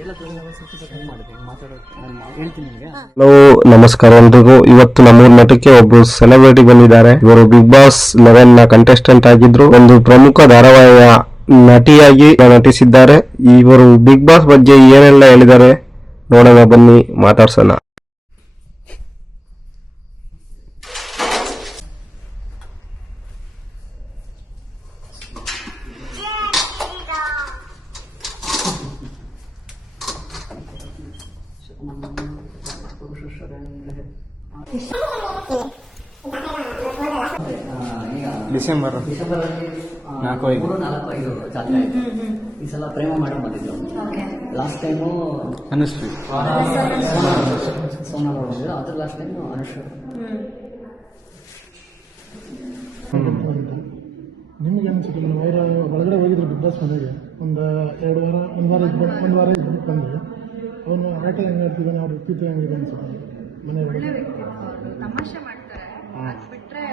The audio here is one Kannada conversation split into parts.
ಹಲೋ ನಮಸ್ಕಾರ ಎಲ್ರಿಗೂ. ಇವತ್ತು ನಮ್ಮೂರ್ ಮಠಕ್ಕೆ ಒಬ್ಬರು ಸೆಲೆಬ್ರಿಟಿ ಬಂದಿದ್ದಾರೆ. ಇವರು ಬಿಗ್ ಬಾಸ್ 11 ನ ಕಂಟೆಸ್ಟೆಂಟ್ ಆಗಿದ್ರು. ಒಂದು ಪ್ರಮುಖ ಧಾರಾವಾಹಿಯ ನಟಿಯಾಗಿ ನಟಿಸಿದ್ದಾರೆ. ಇವರು ಬಿಗ್ ಬಾಸ್ ಬಗ್ಗೆ ಏನೆಲ್ಲ ಹೇಳಿದ್ದಾರೆ ನೋಡೋಣ ಬನ್ನಿ, ಮಾತಾಡ್ಸೋಣ. ಡಿಸೆಂಬರ್ 4-5 ಜಾತ್ರೆ ಆಯಿತು. ಈ ಸಲ ಪ್ರೇಮ ಮೇಡಮ್ ಬಂದಿದ್ದು. ಲಾಸ್ಟ್ ಟೈಮು ಅನುಶ್ರೀ ಸೋನಲ್ ಅವರು ಬಂದಿದ್ದು. ಅದ್ರ ಲಾಸ್ಟ್ ಟೈಮು ಅನುಶ್ರೀ. ನಿಮ್ಗೆ ಅನಿಸುತ್ತೆ ಒಳಗಡೆ ಹೋಗಿದ್ರು ಬಿಗ್ ಬಾಸ್ ಮನೆಗೆ ಒಂದು ವಾರ ಇದ್ಬಿಟ್ಟು ಬಂದು ಅವನು ಆಟ ಹೆಂಗೆ ಆಡ್ತಿದ್ದಾನೆ, ಅವ್ರ ವ್ಯಕ್ತಿತ್ವ ಹೆಂಗಿದೆ ಅನ್ಸುತ್ತೆ ಮನೆ ಒಳ್ಳೆ ವ್ಯಕ್ತಿತ್ವ. ಅವರು ತಮಾಷೆ ಮಾಡ್ತಾರೆ, ಅದು ಬಿಟ್ರೆ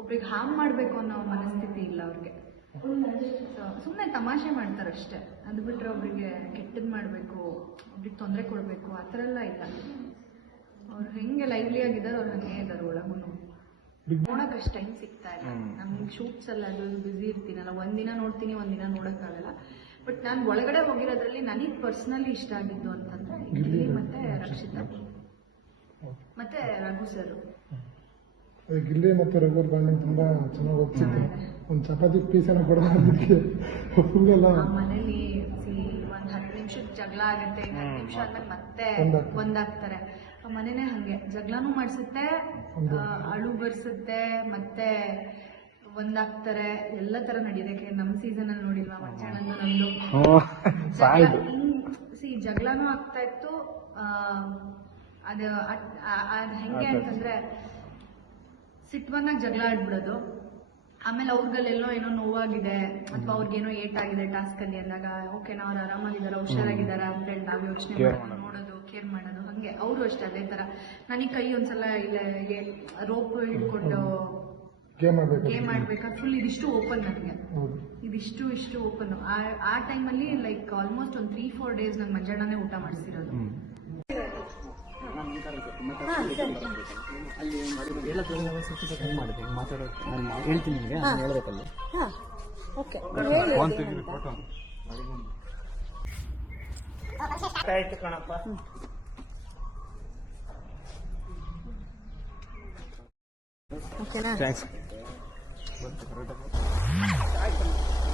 ಒಬ್ರಿಗೆ ಹಾಮ್ ಮಾಡಬೇಕು ಅನ್ನೋ ಮನಸ್ಥಿತಿ ಇಲ್ಲ ಅವ್ರಿಗೆ. ಸುಮ್ಮನೆ ತಮಾಷೆ ಮಾಡ್ತಾರೆ ಅಷ್ಟೇ. ಅದು ಬಿಟ್ರೆ ಒಬ್ರಿಗೆ ಕೆಟ್ಟದ್ದು ಮಾಡಬೇಕು, ಒಬ್ರಿಗೆ ತೊಂದರೆ ಕೊಡಬೇಕು ಆ ಥರ ಎಲ್ಲ ಇಲ್ಲ. ಅವ್ರು ಹೆಂಗೆ ಲೈವ್ಲಿ ಆಗಿದ್ದಾರೆ ಅವ್ರು ಹಂಗೆ ಇದ್ದಾರೆ ಒಳಗೂ. ನೋಡೋಕೆ ಅಷ್ಟು ಟೈಮ್ ಸಿಗ್ತಾ ಇಲ್ಲ ನಮ್ಗೆ. ಶೂಟ್ಸ್ ಎಲ್ಲ ಅದು ಬ್ಯುಸಿ ಇರ್ತೀನಲ್ಲ, ಒಂದಿನ ನೋಡ್ತೀನಿ ಒಂದಿನ ನೋಡೋಕ್ಕಾಗಲ್ಲ. ಬಟ್ ನಾನು ಒಳಗಡೆ ಹೋಗಿರೋದ್ರಲ್ಲಿ ನನಗೆ ಪರ್ಸ್ನಲಿ ಇಷ್ಟ ಆಗಿದ್ದು ಅಂತಂದ್ರೆ ಗಿಲ್ಲಿ ಮತ್ತೆ ರಕ್ಷಿತಾ ಮತ್ತೆ ರಘು ಸರ್. ಗಿಲ್ಲಿ ಮತ್ತು ರಘುವರ್ ಬಾಂಡಿಂಗ್ ತುಂಬಾ ಚೆನ್ನಾಗಿ ಹೋಗ್ತಿತ್ತು. ಒಂದು ಚಪಾತಿ ಪೀಸನ್ನು ಕೊಡೋದಕ್ಕೆ ಫುಲ್ಲೆಲ್ಲ ಮನೇಲಿ ಒಂದ್ 10 ನಿಮಿಷಕ್ಕೆ ಜಗಳ ಆಗುತ್ತೆ, 10 ನಿಮಿಷ ಆದ್ಮೇಲೆ ಮತ್ತೆ ಒಂದಾಗ್ತಾರೆ. ಆ ಮನೇನೆ ಹಂಗೆ ಜಗಳನೂ ಮಾಡಿಸುತ್ತೆ, ಅಳು ಬರ್ಸುತ್ತೆ, ಮತ್ತೆ ಒಂದಾಗ್ತಾರೆ. ಎಲ್ಲ ತರ ನಡೆಯೋದಕ್ಕೆ ನಮ್ಮ ಸೀಸನ್ ಅಲ್ಲಿ ನೋಡಿಲ್ವಾ ಮಚ್ಚಣ್ಣಂದು ನಮ್ದು ಜಗಳನೂ ಆಗ್ತಾ ಇತ್ತು. ಅದು ಹೆಂಗೆ ಅಂತಂದ್ರೆ ಸಿಟ್ವನ್ನಾಗಿ ಜಗಳ ಆಡ್ಬಿಡೋದು, ಆಮೇಲೆ ಅವ್ರಿಗಲ್ಲೆಲ್ಲೋ ಏನೋ ನೋವಾಗಿದೆ ಅಥವಾ ಅವ್ರಿಗೇನೋ ಏಟಾಗಿದೆ ಟಾಸ್ಕ್ ಅಲ್ಲಿ ಅಂದಾಗ ಓಕೆ ನಾವು ಅವ್ರು ಆರಾಮಾಗಿದಾರ ಹುಷಾರಾಗಿದಾರ ಅಂತ ಹೇಳಿ ನಾವು ಯೋಚನೆ ನೋಡೋದು, ಕೇರ್ ಮಾಡೋದು. ಹಂಗೆ ಅವರು ಅಷ್ಟೇ ಅದೇ ತರ. ನನಗೆ ಕೈ ಒಂದ್ಸಲ ಇಲ್ಲ ರೋಪ್ ಹಿಡ್ಕೊಂಡು ಗೇಮ್ ಆಡ್ಬೇಕಾ ಫುಲ್ ಇದಿಷ್ಟು ಓಪನ್, ನನಗೆ ಇಷ್ಟು ಓಪನ್. ಆ ಟೈಮಲ್ಲಿ ಲೈಕ್ ಆಲ್ಮೋಸ್ಟ್ ಒಂದು 3-4 ಡೇಸ್ ನಂಗೆ ಮಂಜಣ್ಣನೇ ಊಟ ಮಾಡಿಸಿರೋದು. ಹೇಳ್ತೀನಿ ನಿಮಗೆ, ಹೇಳ್ಬೇಕಲ್ಲ. ಆಯ್ತು ಕಣಪ್ಪ. ಥ್ಯಾಂಕ್ಸ್.